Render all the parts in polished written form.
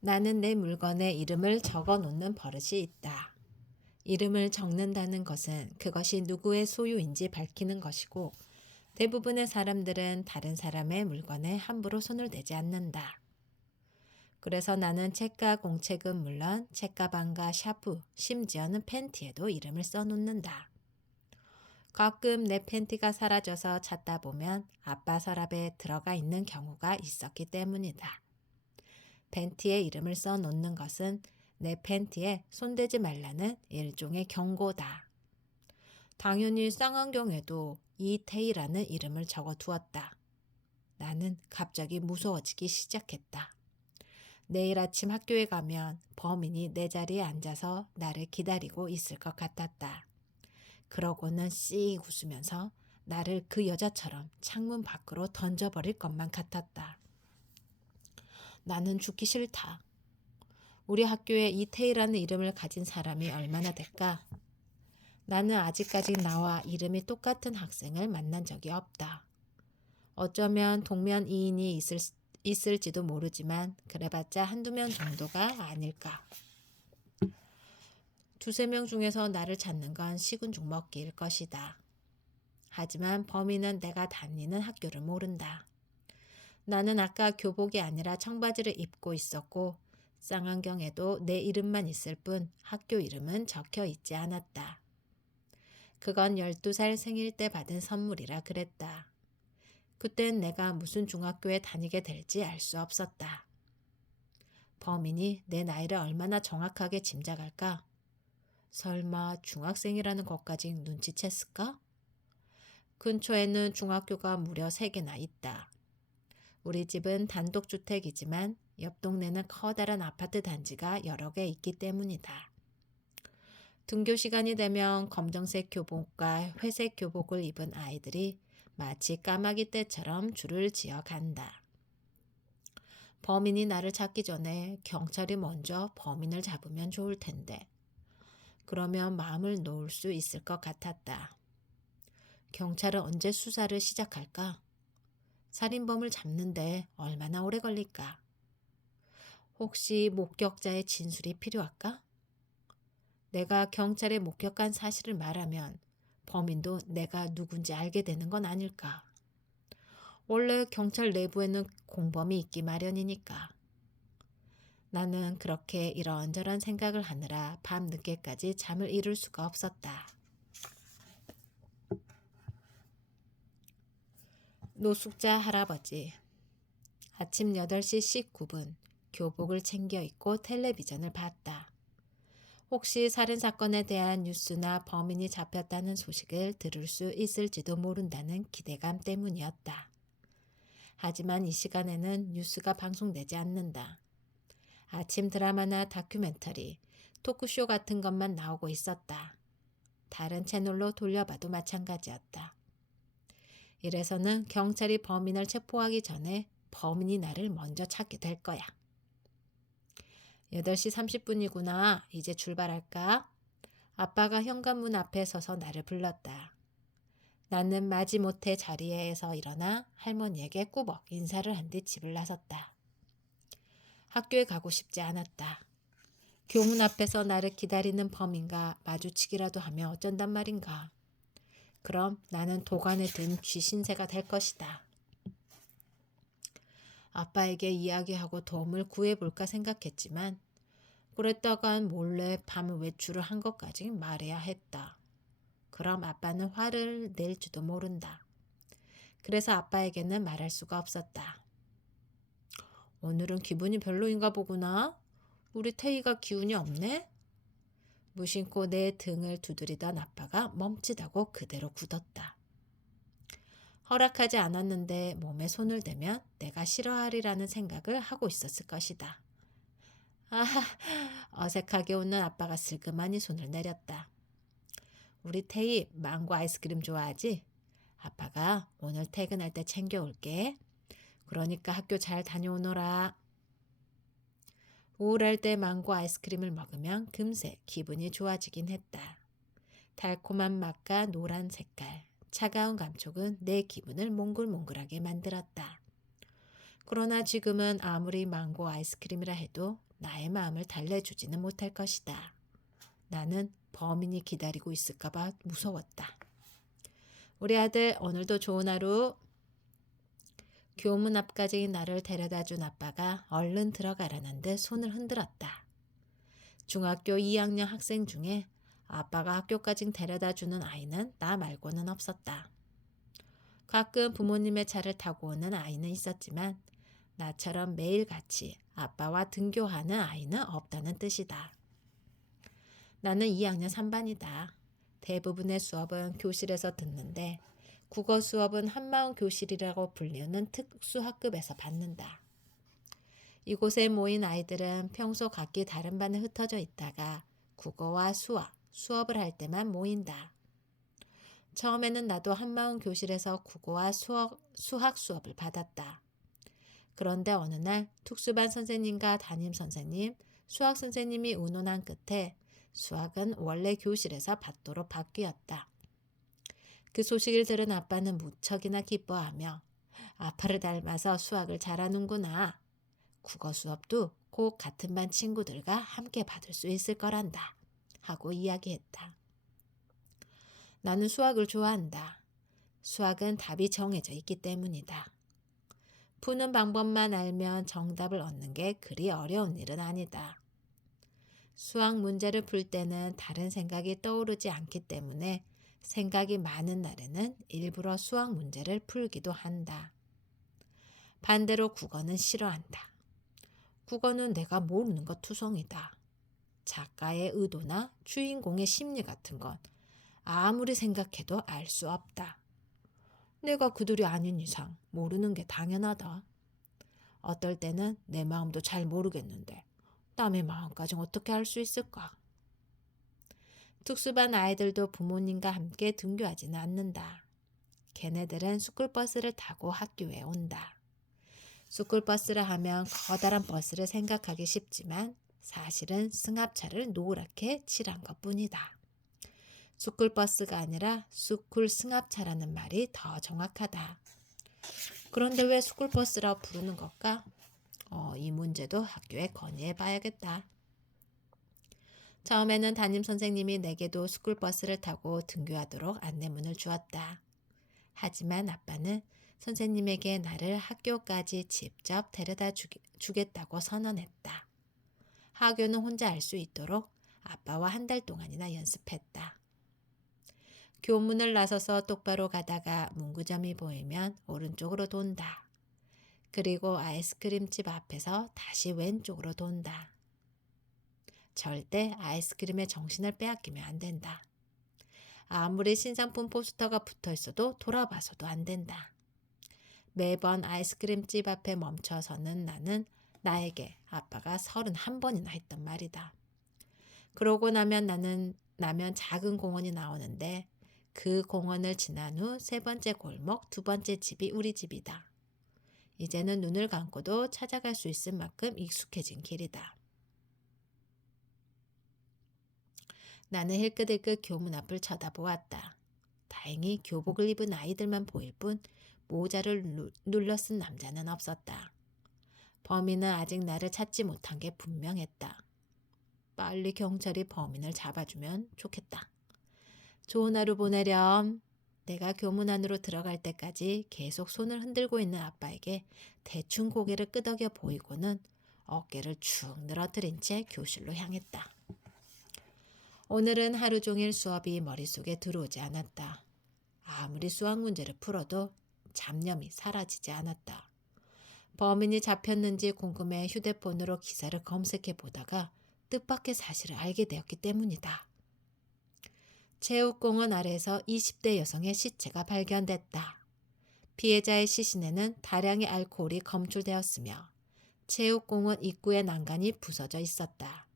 나는 내 물건에 이름을 적어 놓는 버릇이 있다. 이름을 적는다는 것은 그것이 누구의 소유인지 밝히는 것이고, 대부분의 사람들은 다른 사람의 물건에 함부로 손을 대지 않는다. 그래서 나는 책과 공책은 물론 책가방과 샤프, 심지어는 팬티에도 이름을 써놓는다. 가끔 내 팬티가 사라져서 찾다 보면 아빠 서랍에 들어가 있는 경우가 있었기 때문이다. 팬티에 이름을 써놓는 것은 내 팬티에 손대지 말라는 일종의 경고다. 당연히 쌍안경에도 이태희라는 이름을 적어 두었다. 나는 갑자기 무서워지기 시작했다. 내일 아침 학교에 가면 범인이 내 자리에 앉아서 나를 기다리고 있을 것 같았다. 그러고는 씩 웃으면서 나를 그 여자처럼 창문 밖으로 던져버릴 것만 같았다. 나는 죽기 싫다. 우리 학교에 이태희라는 이름을 가진 사람이 얼마나 될까? 나는 아직까지 나와 이름이 똑같은 학생을 만난 적이 없다. 어쩌면 동면이인이 있을지도 모르지만 그래봤자 한두 명 정도가 아닐까. 두세 명 중에서 나를 찾는 건 식은죽 먹기일 것이다. 하지만 범인은 내가 다니는 학교를 모른다. 나는 아까 교복이 아니라 청바지를 입고 있었고 쌍안경에도 내 이름만 있을 뿐 학교 이름은 적혀 있지 않았다. 그건 12살 생일 때 받은 선물이라 그랬다. 그땐 내가 무슨 중학교에 다니게 될지 알 수 없었다. 범인이 내 나이를 얼마나 정확하게 짐작할까? 설마 중학생이라는 것까지 눈치챘을까? 근처에는 중학교가 무려 3개나 있다. 우리 집은 단독주택이지만 옆 동네는 커다란 아파트 단지가 여러 개 있기 때문이다. 등교 시간이 되면 검정색 교복과 회색 교복을 입은 아이들이 마치 까마귀 떼처럼 줄을 지어 간다. 범인이 나를 찾기 전에 경찰이 먼저 범인을 잡으면 좋을 텐데. 그러면 마음을 놓을 수 있을 것 같았다. 경찰은 언제 수사를 시작할까? 살인범을 잡는데 얼마나 오래 걸릴까? 혹시 목격자의 진술이 필요할까? 내가 경찰에 목격한 사실을 말하면 범인도 내가 누군지 알게 되는 건 아닐까? 원래 경찰 내부에는 공범이 있기 마련이니까. 나는 그렇게 이런저런 생각을 하느라 밤늦게까지 잠을 이룰 수가 없었다. 노숙자 할아버지. 아침 8시 19분 교복을 챙겨 입고 텔레비전을 봤다. 혹시 살인사건에 대한 뉴스나 범인이 잡혔다는 소식을 들을 수 있을지도 모른다는 기대감 때문이었다. 하지만 이 시간에는 뉴스가 방송되지 않는다. 아침 드라마나 다큐멘터리, 토크쇼 같은 것만 나오고 있었다. 다른 채널로 돌려봐도 마찬가지였다. 이래서는 경찰이 범인을 체포하기 전에 범인이 나를 먼저 찾게 될 거야. 8시 30분이구나. 이제 출발할까? 아빠가 현관문 앞에 서서 나를 불렀다. 나는 마지못해 자리에서 일어나 할머니에게 꾸벅 인사를 한 뒤 집을 나섰다. 학교에 가고 싶지 않았다. 교문 앞에서 나를 기다리는 범인과 마주치기라도 하면 어쩐단 말인가. 그럼 나는 도관에 든 귀신새가 될 것이다. 아빠에게 이야기하고 도움을 구해볼까 생각했지만 그랬다간 몰래 밤 외출을 한 것까지 말해야 했다. 그럼 아빠는 화를 낼지도 모른다. 그래서 아빠에게는 말할 수가 없었다. 오늘은 기분이 별로인가 보구나. 우리 태희가 기운이 없네? 무심코 내 등을 두드리던 아빠가 멈칫하고 그대로 굳었다. 허락하지 않았는데 몸에 손을 대면 내가 싫어하리라는 생각을 하고 있었을 것이다. 아하, 어색하게 웃는 아빠가 슬그머니 손을 내렸다. 우리 태희 망고 아이스크림 좋아하지? 아빠가 오늘 퇴근할 때 챙겨올게. 그러니까 학교 잘 다녀오너라. 우울할 때 망고 아이스크림을 먹으면 금세 기분이 좋아지긴 했다. 달콤한 맛과 노란 색깔, 차가운 감촉은 내 기분을 몽글몽글하게 만들었다. 그러나 지금은 아무리 망고 아이스크림이라 해도 나의 마음을 달래주지는 못할 것이다. 나는 범인이 기다리고 있을까봐 무서웠다. 우리 아들 오늘도 좋은 하루. 교문 앞까지 나를 데려다준 아빠가 얼른 들어가라는 듯 손을 흔들었다. 중학교 2학년 학생 중에 아빠가 학교까지 데려다주는 아이는 나 말고는 없었다. 가끔 부모님의 차를 타고 오는 아이는 있었지만 나처럼 매일같이 아빠와 등교하는 아이는 없다는 뜻이다. 나는 2학년 3반이다. 대부분의 수업은 교실에서 듣는데 국어 수업은 한마음 교실이라고 불리는 특수학급에서 받는다. 이곳에 모인 아이들은 평소 각기 다른 반에 흩어져 있다가 국어와 수업을 할 때만 모인다. 처음에는 나도 한마음 교실에서 국어와 수학 수업을 받았다. 그런데 어느 날 특수반 선생님과 담임 선생님, 수학 선생님이 의논한 끝에 수학은 원래 교실에서 받도록 바뀌었다. 그 소식을 들은 아빠는 무척이나 기뻐하며 아빠를 닮아서 수학을 잘하는구나. 국어 수업도 꼭 같은 반 친구들과 함께 받을 수 있을 거란다. 하고 이야기했다. 나는 수학을 좋아한다. 수학은 답이 정해져 있기 때문이다. 푸는 방법만 알면 정답을 얻는 게 그리 어려운 일은 아니다. 수학 문제를 풀 때는 다른 생각이 떠오르지 않기 때문에 생각이 많은 날에는 일부러 수학 문제를 풀기도 한다. 반대로 국어는 싫어한다. 국어는 내가 모르는 것 투성이다. 작가의 의도나 주인공의 심리 같은 건 아무리 생각해도 알 수 없다. 내가 그들이 아닌 이상 모르는 게 당연하다. 어떨 때는 내 마음도 잘 모르겠는데 남의 마음까지 어떻게 알 수 있을까? 특수반 아이들도 부모님과 함께 등교하지는 않는다. 걔네들은 스쿨버스를 타고 학교에 온다. 스쿨버스를 하면 커다란 버스를 생각하기 쉽지만 사실은 승합차를 노랗게 칠한 것뿐이다. 스쿨버스가 아니라 스쿨 승합차라는 말이 더 정확하다. 그런데 왜 스쿨버스라고 부르는 걸까? 이 문제도 학교에 건의해 봐야겠다. 처음에는 담임 선생님이 내게도 스쿨버스를 타고 등교하도록 안내문을 주었다. 하지만 아빠는 선생님에게 나를 학교까지 직접 데려다 주겠다고 선언했다. 학교는 혼자 알 수 있도록 아빠와 한 달 동안이나 연습했다. 교문을 나서서 똑바로 가다가 문구점이 보이면 오른쪽으로 돈다. 그리고 아이스크림집 앞에서 다시 왼쪽으로 돈다. 절대 아이스크림에 정신을 빼앗기면 안 된다. 아무리 신상품 포스터가 붙어 있어도 돌아봐서도 안 된다. 매번 아이스크림집 앞에 멈춰서는 나에게 아빠가 31번이나 했던 말이다. 그러고 나면 작은 공원이 나오는데 그 공원을 지난 후 세 번째 골목, 두 번째 집이 우리 집이다. 이제는 눈을 감고도 찾아갈 수 있을 만큼 익숙해진 길이다. 나는 힐끗힐끗 교문 앞을 쳐다보았다. 다행히 교복을 입은 아이들만 보일 뿐 모자를 눌러 쓴 남자는 없었다. 범인은 아직 나를 찾지 못한 게 분명했다. 빨리 경찰이 범인을 잡아주면 좋겠다. 좋은 하루 보내렴. 내가 교문 안으로 들어갈 때까지 계속 손을 흔들고 있는 아빠에게 대충 고개를 끄덕여 보이고는 어깨를 축 늘어뜨린 채 교실로 향했다. 오늘은 하루 종일 수업이 머릿속에 들어오지 않았다. 아무리 수학 문제를 풀어도 잡념이 사라지지 않았다. 범인이 잡혔는지 궁금해 휴대폰으로 기사를 검색해 보다가 뜻밖의 사실을 알게 되었기 때문이다. 체육공원 아래에서 20대 여성의 시체가 발견됐다. 피해자의 시신에는 다량의 알코올이 검출되었으며 체육공원 입구의 난간이 부서져 있었다.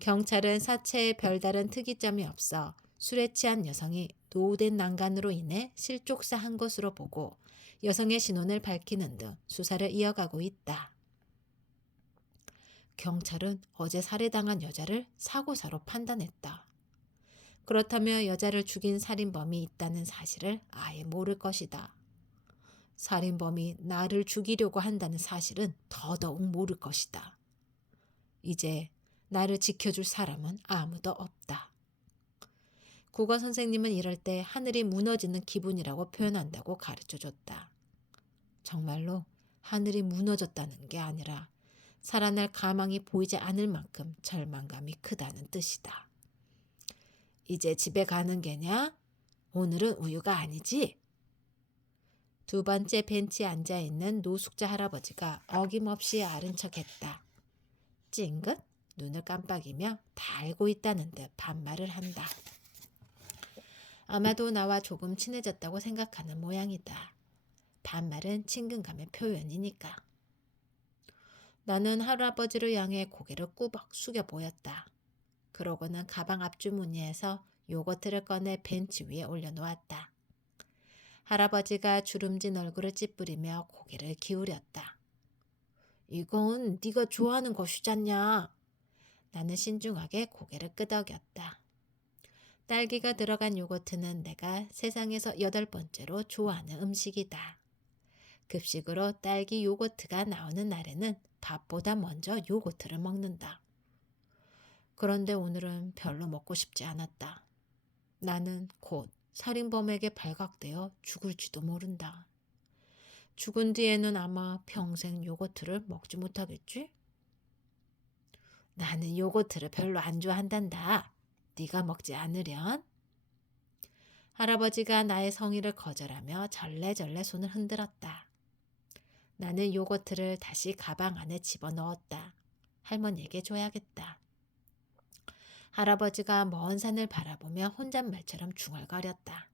경찰은 사체에 별다른 특이점이 없어 술에 취한 여성이 노후된 난간으로 인해 실족사한 것으로 보고 여성의 신원을 밝히는 등 수사를 이어가고 있다. 경찰은 어제 살해당한 여자를 사고사로 판단했다. 그렇다면 여자를 죽인 살인범이 있다는 사실을 아예 모를 것이다. 살인범이 나를 죽이려고 한다는 사실은 더더욱 모를 것이다. 이제 나를 지켜줄 사람은 아무도 없다. 국어 선생님은 이럴 때 하늘이 무너지는 기분이라고 표현한다고 가르쳐줬다. 정말로 하늘이 무너졌다는 게 아니라 살아날 가망이 보이지 않을 만큼 절망감이 크다는 뜻이다. 이제 집에 가는 게냐? 오늘은 우유가 아니지? 두 번째 벤치에 앉아있는 노숙자 할아버지가 어김없이 아른 척했다. 찡긋 눈을 깜빡이며 다 알고 있다는 듯 반말을 한다. 아마도 나와 조금 친해졌다고 생각하는 모양이다. 반말은 친근감의 표현이니까. 나는 할아버지를 향해 고개를 꾸벅 숙여 보였다. 그러고는 가방 앞주머니에서 요거트를 꺼내 벤치 위에 올려놓았다. 할아버지가 주름진 얼굴을 찌푸리며 고개를 기울였다. 이건 네가 좋아하는 것이잖냐. 나는 신중하게 고개를 끄덕였다. 딸기가 들어간 요거트는 내가 세상에서 8번째로 좋아하는 음식이다. 급식으로 딸기 요거트가 나오는 날에는 밥보다 먼저 요거트를 먹는다. 그런데 오늘은 별로 먹고 싶지 않았다. 나는 곧 살인범에게 발각되어 죽을지도 모른다. 죽은 뒤에는 아마 평생 요거트를 먹지 못하겠지? 나는 요거트를 별로 안 좋아한단다. 네가 먹지 않으련? 할아버지가 나의 성의를 거절하며 절레절레 손을 흔들었다. 나는 요거트를 다시 가방 안에 집어넣었다. 할머니에게 줘야겠다. 할아버지가 먼 산을 바라보며 혼잣말처럼 중얼거렸다.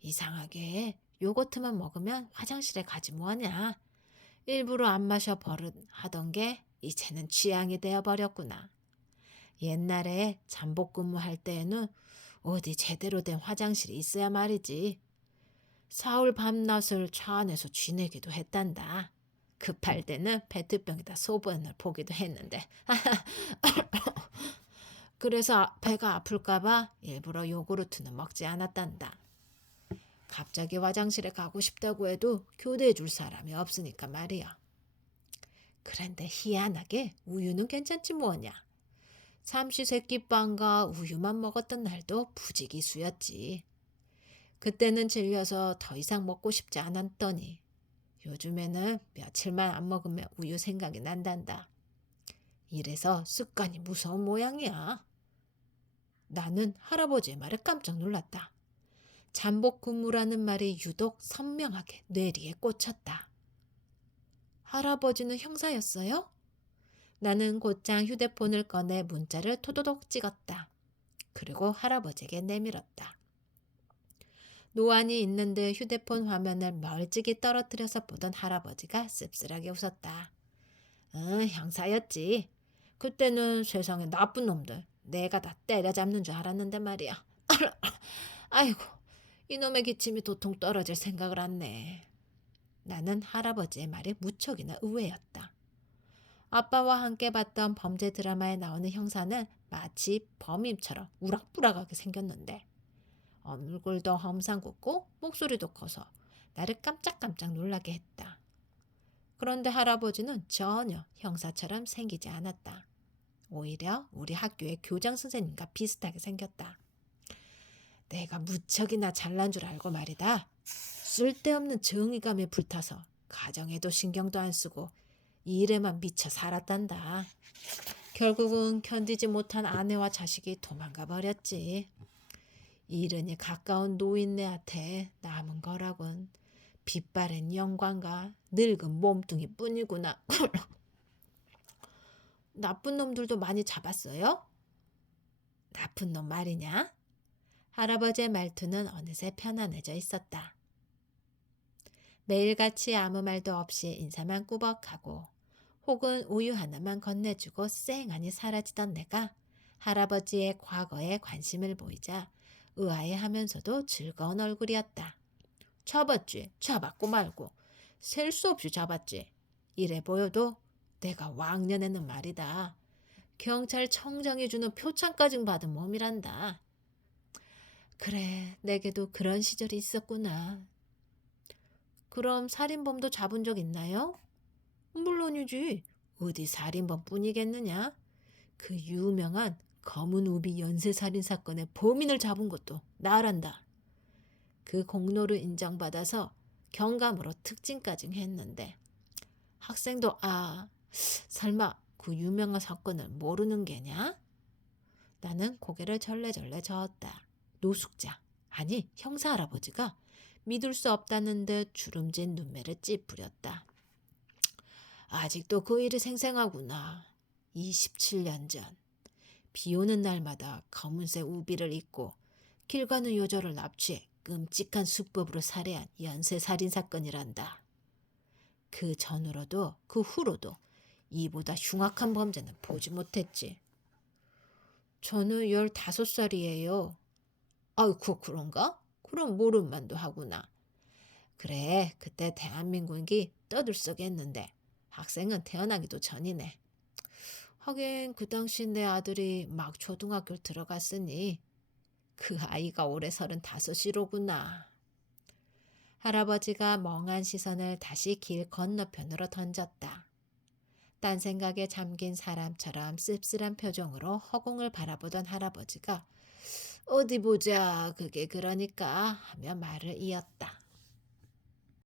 이상하게 요거트만 먹으면 화장실에 가지 뭐하냐. 일부러 안 마셔 버릇하던 게 이제는 취향이 되어버렸구나. 옛날에 잠복근무할 때에는 어디 제대로 된 화장실이 있어야 말이지. 사흘 밤낮을 차 안에서 지내기도 했단다. 급할 때는 페트병에다 소변을 보기도 했는데 그래서 배가 아플까봐 일부러 요구르트는 먹지 않았단다. 갑자기 화장실에 가고 싶다고 해도 교대해 줄 사람이 없으니까 말이야. 그런데 희한하게 우유는 괜찮지 뭐냐. 삼시세끼빵과 우유만 먹었던 날도 부지기수였지. 그때는 질려서 더 이상 먹고 싶지 않았더니 요즘에는 며칠만 안 먹으면 우유 생각이 난단다. 이래서 습관이 무서운 모양이야. 나는 할아버지의 말에 깜짝 놀랐다. 잠복 근무라는 말이 유독 선명하게 뇌리에 꽂혔다. 할아버지는 형사였어요? 나는 곧장 휴대폰을 꺼내 문자를 토도독 찍었다. 그리고 할아버지에게 내밀었다. 노안이 있는 듯 휴대폰 화면을 멀찍이 떨어뜨려서 보던 할아버지가 씁쓸하게 웃었다. 응, 형사였지. 그때는 세상에 나쁜 놈들 내가 다 때려잡는 줄 알았는데 말이야. 아이고, 이놈의 기침이 도통 떨어질 생각을 했네. 나는 할아버지의 말이 무척이나 의외였다. 아빠와 함께 봤던 범죄 드라마에 나오는 형사는 마치 범인처럼 우락부락하게 생겼는데 얼굴도 험상궂고 목소리도 커서 나를 깜짝깜짝 놀라게 했다. 그런데 할아버지는 전혀 형사처럼 생기지 않았다. 오히려 우리 학교의 교장 선생님과 비슷하게 생겼다. 내가 무척이나 잘난 줄 알고 말이다. 쓸데없는 정의감에 불타서 가정에도 신경도 안 쓰고 일에만 미쳐 살았단다. 결국은 견디지 못한 아내와 자식이 도망가 버렸지. 이른이 가까운 노인네한테 남은 거라곤 빛바랜 영광과 늙은 몸뚱이 뿐이구나. 나쁜 놈들도 많이 잡았어요? 나쁜 놈 말이냐? 할아버지의 말투는 어느새 편안해져 있었다. 매일같이 아무 말도 없이 인사만 꾸벅하고 혹은 우유 하나만 건네주고 쌩하니 사라지던 내가 할아버지의 과거에 관심을 보이자 의아해하면서도 즐거운 얼굴이었다. 잡았지. 잡았고 말고. 셀 수 없이 잡았지. 이래 보여도 내가 왕년에는 말이다. 경찰청장이 주는 표창까지 받은 몸이란다. 그래, 내게도 그런 시절이 있었구나. 그럼 살인범도 잡은 적 있나요? 물론이지. 어디 살인범뿐이겠느냐? 그 유명한 검은 우비 연쇄살인 사건의 범인을 잡은 것도 나란다. 그 공로를 인정받아서 경감으로 특진까지 했는데 학생도 설마 그 유명한 사건을 모르는 게냐? 나는 고개를 절레절레 저었다. 노숙자, 아니 형사 할아버지가 믿을 수 없다는 듯 주름진 눈매를 찌푸렸다. 아직도 그 일이 생생하구나. 27년 전. 비 오는 날마다 검은색 우비를 입고 길 가는 여자를 납치해 끔찍한 수법으로 살해한 연쇄살인 사건이란다. 그 전으로도 그 후로도 이보다 흉악한 범죄는 보지 못했지. 저는 15살이에요. 아이고 그런가? 그럼 모른만도 하구나. 그래 그때 대한민국이 떠들썩했는데 학생은 태어나기도 전이네. 하긴 그 당시 내 아들이 막 초등학교를 들어갔으니 그 아이가 올해 35이로구나. 할아버지가 멍한 시선을 다시 길 건너편으로 던졌다. 딴 생각에 잠긴 사람처럼 씁쓸한 표정으로 허공을 바라보던 할아버지가 어디 보자 그게 그러니까 하며 말을 이었다.